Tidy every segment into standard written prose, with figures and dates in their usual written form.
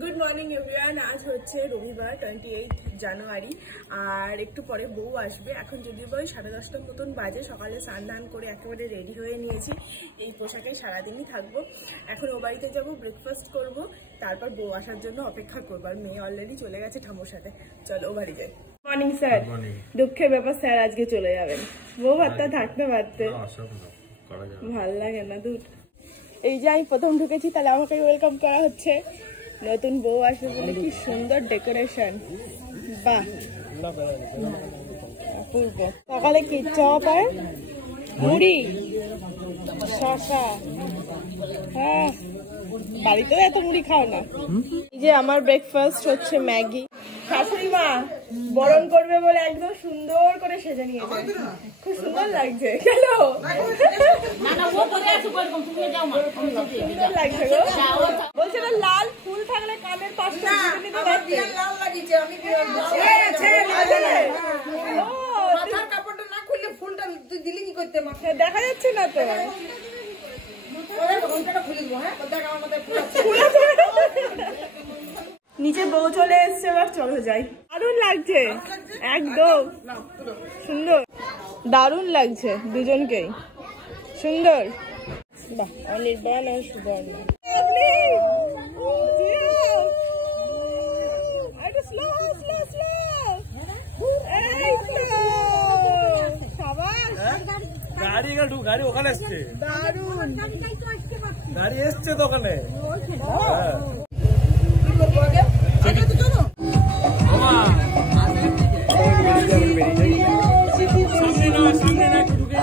Good morning everyone. আজ হচ্ছে রবিবার 28 জানুয়ারি আর একটু পরে বউ আসবে। এখন যদিও বই 10:30 মতন বাজে। সকালে স্নান দান করে একেবারে রেডি হয়ে নিয়েছি। এই পোশাকে সারাদিনই থাকবো। এখন ও বাড়িতে যাবো, ব্রেকফাস্ট করব, তারপর বউ আসার জন্য অপেক্ষা করবো। আর মেয়ে অলরেডি চলে গেছে ঠাম্মুর সাথে। চলো ও বাড়ি যাই। Morning sir. দুঃখের ব্যাপার স্যার আজকে চলে যাবেন। বউ ভাতটা থাকতে পারতে ভাল লাগে না দুধ। এই যে আমি প্রথম ঢুকেছি, তাহলে আমাকে ওয়েলকাম করা হচ্ছে। নতুন বউ আসবে বলে কি সুন্দর ডেকোরেশন। বাহ, অপূর্ব। সকালে কি চপ আর মুড়ি, শসা। হ্যাঁ, বাড়িতেও এত মুড়ি খাও না। এই যে আমার ব্রেকফাস্ট হচ্ছে ম্যাগি। শাশুড়ি মা বরণ করবে বলে একদম সুন্দর করে সেজে নিয়েছে, খুব সুন্দর লাগছে। চলো লাগছে গো। বলছে না লাল ফুল থাকলে কানের পাশে কাপড়টা না খুললে ফুলটা তুই দিলি কি করতে? মাথায় দেখা যাচ্ছে না তো। নিচে বউ চলে এসছে, এবার চলো যাই। দারুণ লাগছে, একদম সুন্দর, দারুণ লাগছে দুজনকেই, সুন্দর। বাহ, অনির্বাণ আর সুবর্ণ। গাড়ি ওখানে এসছে, গাড়ি এসছে তো ওখানে। সামনে না ঢুকে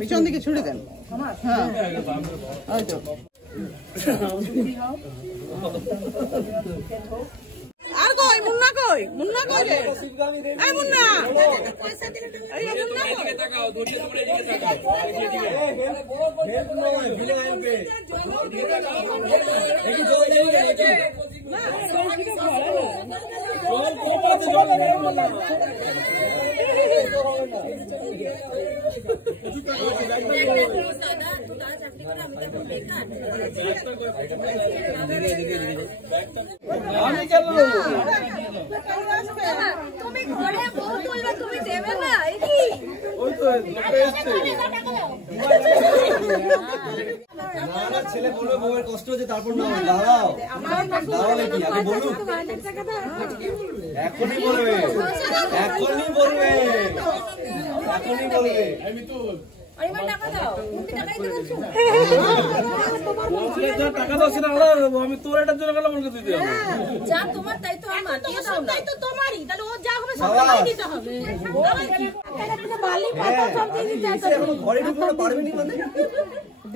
পিছন দিকে ছুড়ে দেন। আর কই মুন্না, কই মুন্না, কই রে? এই মুন্না, এই মুন্না কই? তাকাও, ধরিয়ে তোমরা এদিকে তাকাও। তুমি ঘরে বউ তুলবে, তুমি দেবে না? ছেলে বলবে বউয়ের কষ্ট হচ্ছে, তারপর দাঁড়াও দাঁড়ালে কি আগে বলুন। এখনই বলবে, এখনই বলবে, এখনই বলবে। টাকা দাও, সেটা আলাদা দেবো। আমি তোর এটার জন্য গেলাম, আমাকে দিতে হবে। যা তোমার তাই তো আমার, তাই তো তোমারই। তাহলে ও যা হবে সব দিতে হবে। ঘরে ঢুকতে পারবি না মানে?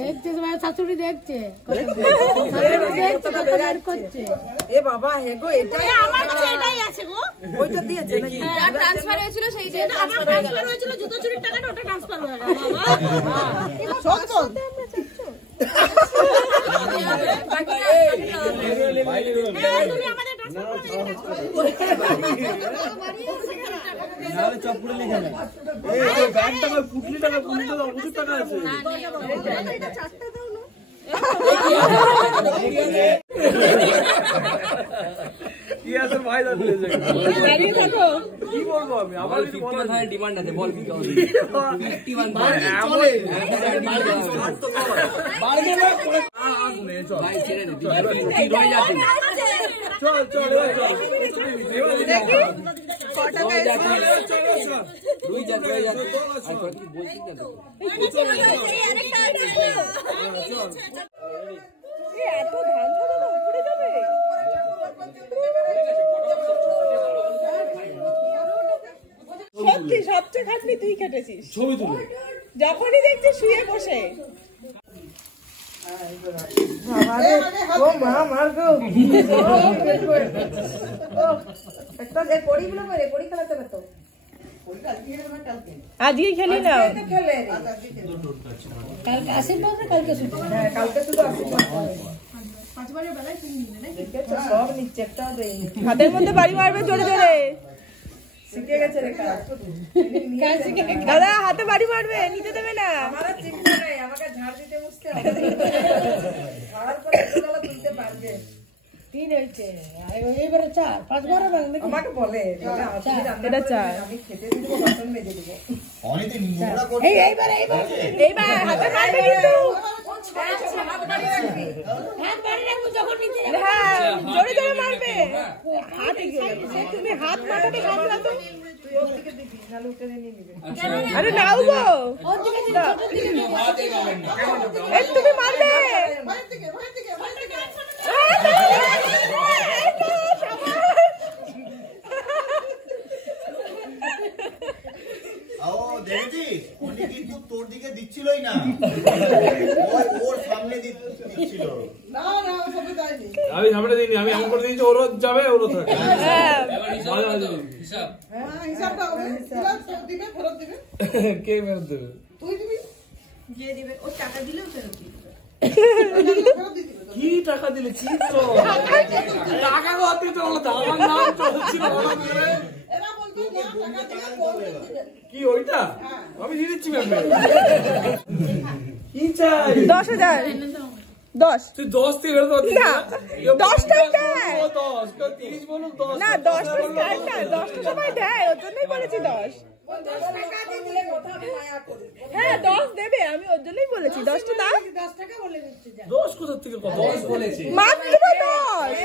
দেখছে শাশুড়ি, দেখছে করছে। এ বাবা, হে গো, এটাই আমার কাছে এটাই আছে গো। ওইটা দিয়েছে নাকি? ট্রান্সফার হয়েছিল, সেই যে আমার ট্রান্সফার হয়েছিল, জুতো চুরির টাকাটা ওটা ট্রান্সফার হয়ে গেল। চপ্পড়ে লিখে নেয়। ব্যাগ টাকা পুটলি টাকা পুটলি প্রচুর টাকা আছে। কি আছে ভাই? কায়দা দিয়েছে দাঁড়িয়ে থাকো। কি বলবো আমি আবার কিছু বলার নেই। ডিমান্ড আছে বল কি করবি ভাই ছেড়ে দে তুই রয়ে যাচ্ছিস চল চল কটা রয়ে পেয়েছো? যাচ্ছিস রয়ে যাচ্ছিস আর তুই বলছিস না এত ধান থাকো উপরে যাবে? সত্যি সবচেয়ে খাটনি তুই খেটেছিস। ছবি তুলে যখনই দেখছি শুয়ে বসে আজকে খেলি না কালকে আশীর্বাদ না কালকে শুধু হাতের মধ্যে বাড়ি মারবে জোরে জোরে দাদা হাতে বাড়ি মারবে নিতে দেবে না তিন হয়েছে এইবারে 4 5 বার আমাকে বলে এটা চার এইবার এইবার হাতে মারবে কিন্তু হাত বাড়ি রাখবো যখন নিচে হ্যাঁ জোরে জোরে মারবে হাত এগিয়ে যাবে। তুমি হাত মাথাতে সামলা তো আরে নাও গো ওর দিকে দাও। এই তুমি মারবে দেখেছিস উনি কিন্তু তোর দিকে দিচ্ছিলই না ওর সামনে দিচ্ছিল আমি সামনে দিইনি আমি এমন করে দিয়েছি ওরও যাবে ওরও থাকবে হ্যাঁ কে ফেরত দেবে কি টাকা দিলে কি তো টাকা কথা তো হলো আমার নাম চলছিল কি ওইটা আমি দিয়ে দিচ্ছি ম্যাম কি চাই 10,000 10 তুই 10 থেকে বেরো না 10 টাই দেয় 10 কেউ 30 বলুক 10 না 10 টা স্টার্ট না 10 টা সময় দেয় ওর জন্যই বলেছি 10 হ্যাঁ 10 দেবে আমি ওর জন্যই বলেছি 10 টা দাও 10 টাকা বলে দিচ্ছি যা 10 কোথা থেকে কত 10 বলেছি মাত্র 10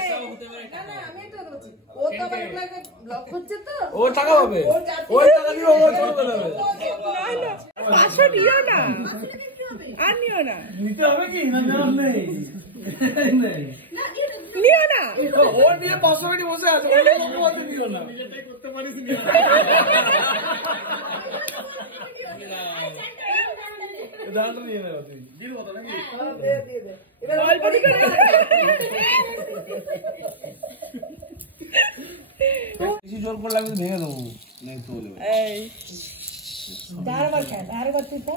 ও টাকা পাবে ওই টাকা দিয়ে ও ছোট দেবে না না 500 নিও না আর নিও না নিতে হবে কি না নেওয়ার নেই নেই নিও না ও নিয়ে 500 মিনিট বসে আছে ওই লোক নিও না এটাই করতে পারিস না দাঁড়া নিয়ে নাও তুই দিল কত নাকি অল্প দিকে বেশি জোর করলে আমি ভেঙে দেবো নেই তো এই দাঁড়াবার খায় দাঁড়াবার তুই তো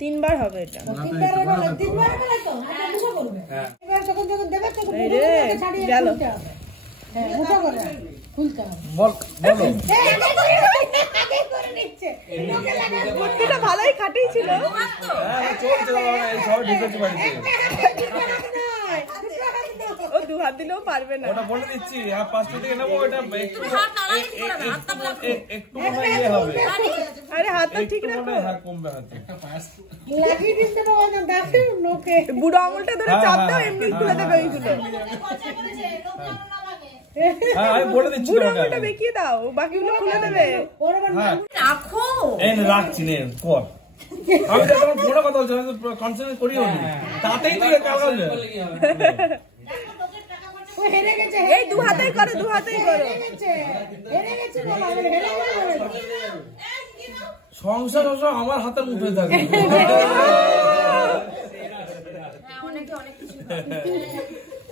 3 বার হবে এটা 3 বার বলে তো হাতে মুঠো করবে এবার যখন যখন দেবে তখন এই রে, ছাড়িয়ে গেল। খুলতে হবে হ্যাঁ মুঠো করে খুলতে হবে বল বলো আগে করে নিচ্ছে লোকে লাগা বুদ্ধিটা ভালোই খাটেই ছিল হ্যাঁ চলছে বাবা এই সব ঢুকেছে বাড়িতে ও দু হাত দিলেও পারবে না ওটা বলে দিচ্ছি আর 500 থেকে নেবো ওটা একটু মনে ইয়ে হবে আরে হাতটা ঠিক একটু রাখো মনে হাত কমবে হাতে লাগিয়ে দিতে বাবা না দেখো লোকে বুড়ো আঙুলটা ধরে চাপ দাও এমনি খুলে দেবে ওইগুলো হ্যাঁ আমি বলে দিচ্ছি বুড়ো তোমাকে আঙুলটা বেঁকিয়ে দাও বাকিগুলো খুলে দেবে ওর আবার হ্যাঁ রাখো এই নে রাখছি নে কর আমি তো তোমার বড় কথা বলছি আমি তো কনসেন্ট করিও নি তাতেই তুই কালকা ও হেরে গেছে এই দু হাতেই করো হেরে গেছে বাবা হেরে গেছে সংসার আমার হাতের মুঠোয় থাকে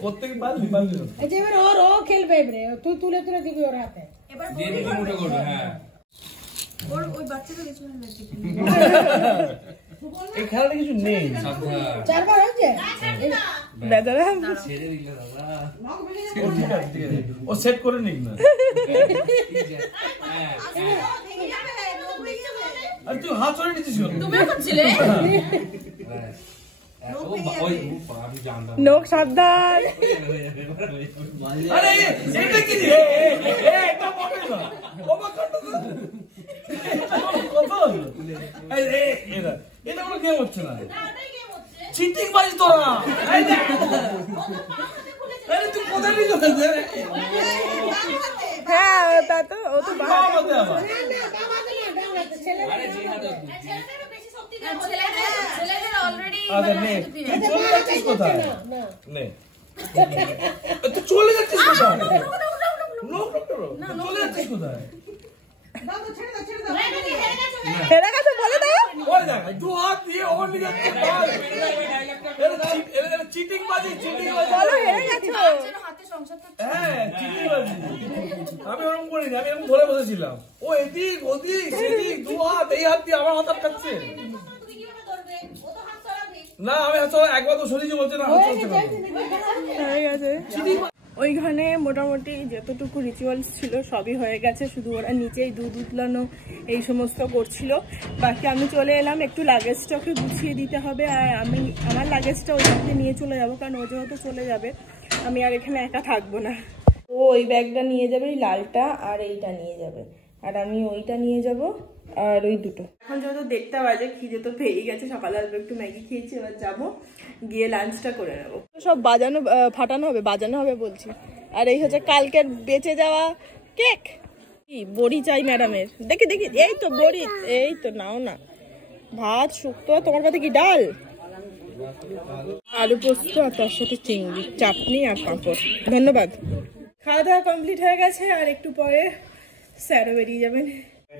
করতে কি পারবি এই যে এবার ও খেলবে এবারে তুই তুলে তুলে দিবি ওর হাতে দিয়ে দিবি মুঠো করবে হ্যাঁ এই খেলাটা কিছু নেই 4 বার হয়েছে বেজারা ছেড়ে দিলে দাদা ও ঠিক আছে ও সেট করে নিক না আর তুই হাত চড়ে নিচ্ছিস তুমিও করছিলে আমি জানতাম নোক সাবধান। আরে এটা কি রে এটা বলে না ওবা কত এটা কোনো গেম হচ্ছে না, চিটিং বাজি তোরা। আরে তুই কোথায় নিয়ে যাচ্ছে? হ্যাঁ তা তো ও তো বাবাতে আবার আচ্ছা নে তুই চলে যাচ্ছিস কোথায়? নে তুই চলে যাচ্ছিস কোথায়? চলে যাচ্ছিস কোথায়? হেরে গেছে বলে দাও। ওই দেখ দু হাত দিয়ে ওর নিয়ে যাচ্ছে, চিটিং বাজি বলো হেরে গেছো। হ্যাঁ চিটিং বাজি। আমি ওরকম করিনি, আমি এরকম ধরে বসেছিলাম, ও এদিক ওদিক সেদিক দু হাত, এই হাত দিয়ে আমার হাত আটকাচ্ছে না। আমি হাত একবার তো সরিয়ে বলছে না, হয়ে গেছে। ওইখানে মোটামুটি যতটুকু রিচুয়ালস ছিল সবই হয়ে গেছে, শুধু ওরা নিচেই দুধ উতলানো এই সমস্ত করছিল। বাকি আমি চলে এলাম, একটু লাগেজটাকে গুছিয়ে দিতে হবে, আর আমি আমার লাগেজটা ওইখানে নিয়ে চলে যাবো, কারণ ও যেহেতু চলে যাবে আমি আর এখানে একা থাকবো না। ও ওই ব্যাগটা নিয়ে যাবে, এই লালটা, আর এইটা নিয়ে যাবে, আর আমি ওইটা নিয়ে যাব, আর ওই দুটো। এখন যেহেতু 1:30 বাজে, খিদে তো পেয়েই গেছে, সকালে অল্প একটু ম্যাগি খেয়েছি, এবার যাবো গিয়ে লাঞ্চটা করে নেবো। সব ফাটানো হবে, বাজানো হবে বলছি। আর এই হচ্ছে কালকের বেঁচে যাওয়া কেক। কি বড়ি চাই ম্যাডামের, দেখি দেখি, এই তো বড়ি, এই তো নাও না। ভাত শুক্তো, তোমার কাছে কি ডাল? আলু পোস্ত, আর তার সাথে চিংড়ি, চাটনি আর পাঁপড়। ধন্যবাদ। খাওয়া দাওয়া কমপ্লিট হয়ে গেছে, আর একটু পরে স্যারও বেরিয়ে যাবেন।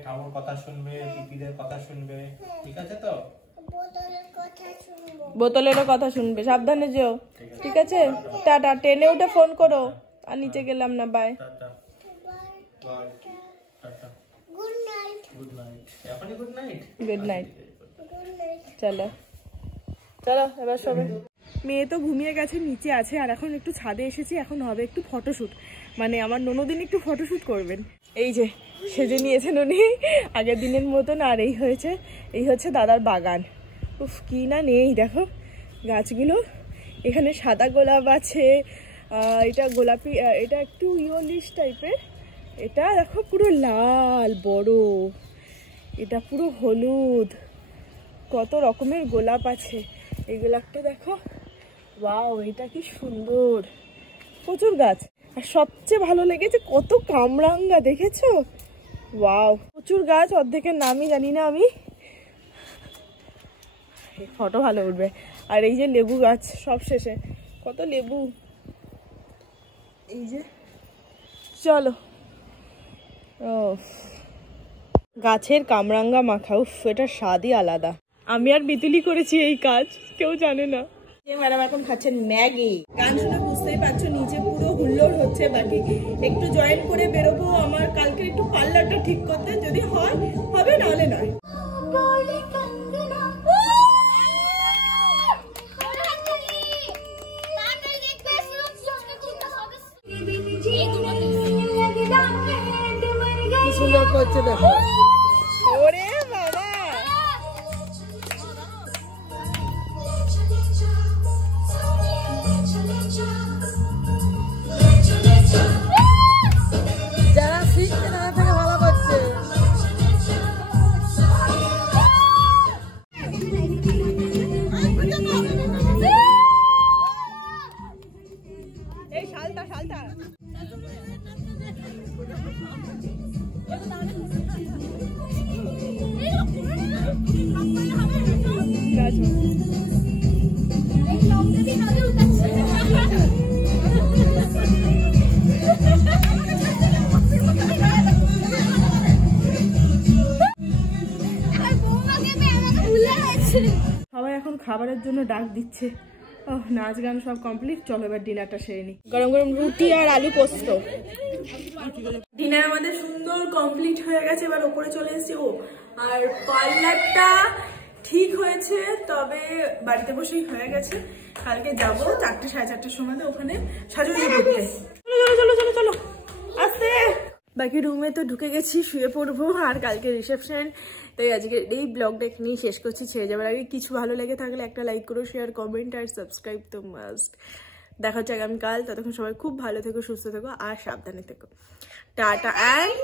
ঠাকুর কথা শুনবে, পিপিদের কথা শুনবে, ঠিক আছে তো? বোতলেরও কথা শুনবে, সাবধানে যেও, ঠিক আছে? টাটা। ট্রেনে উঠে ফোন করো। আর নিচে গেলাম না, বাই। Good night. চলো চলো এবার সবাই। মেয়ে তো ঘুমিয়ে গেছে, নিচে আছে, আর এখন একটু ছাদে এসেছি, এখন হবে একটু ফটোশুট, মানে আমার ননদিন একটু ফটোশুট করবেন। এই যে সেজে নিয়েছেন উনি আগের দিনের মতন। আর এই হচ্ছে দাদার বাগান। উফ কি না নেই দেখো গাছগুলো। এখানে সাদা গোলাপ আছে, এটা গোলাপি, এটা একটু ইয়েলিশ টাইপের, এটা দেখো পুরো লাল বড়, এটা পুরো হলুদ, কত রকমের গোলাপ আছে। এই গোলাপটা দেখো, ওয়াও এটা কি সুন্দর, প্রচুর গাছ। আর সবচেয়ে ভালো লেগেছে কত কামরাঙ্গা, দেখেছো? ওয়াও প্রচুর গাছ, অর্ধেকের নামই জানি না আমি। ফটো ভালো উঠবে। আর এই যে লেবু গাছ সব শেষে, কত লেবু। এই যে চলো, ও গাছের কামরাঙ্গা মাখা, উফ এটার স্বাদই আলাদা। আমি আর বিতুলি করেছি এই কাজ, কেউ জানে না। ম্যাডাম এখন খাচ্ছেন ম্যাগি। গান শুনে বুঝতেই পারছো নিচে পুরো হুল্লোড় হচ্ছে। বাকি একটু জয়েন করে বেরোবো, আমার কালকে একটু পার্লারটা ঠিক করতে, যদি হয় হবে, নাহলে নয়। কি সুন্দর করছে দেখো। ওরে বাবা, যারা শিখছে না থেকে ভালো করছে। এই শালটা শালটা সবাই এখন খাবারের জন্য ডাক দিচ্ছে। নাচ গান সব কমপ্লিট, চলো এবার ডিনারটা সেরে নি। গরম গরম রুটি আর আলু পোস্ত। ডিনার আমাদের সুন্দর কমপ্লিট হয়ে গেছে, এবার ওপরে চলে এসেছি। আর পার্লারটা ঠিক হয়েছে, তবে বাড়িতে বসেই হয়ে গেছে। কালকে যাবো 4টে 4:30টার সময় ওখানে সাজুগুজু করতে। চলো চলো চলো চলো চলো, আস্তে। বাকি রুমে তো ঢুকে গেছি, শুয়ে পড়বো, আর কালকে রিসেপশন। তাই আজকে এই ব্লগটা এখানেই শেষ করছি। ছেড়ে যাওয়ার আগে কিছু ভালো লেগে থাকলে একটা লাইক করো, শেয়ার, কমেন্ট আর সাবস্ক্রাইব তো মাস্ট। দেখা হচ্ছে আগামীকাল। ততক্ষণ সবাই খুব ভালো থেকো, সুস্থ থেকো আর সাবধানে থেকো। Tata and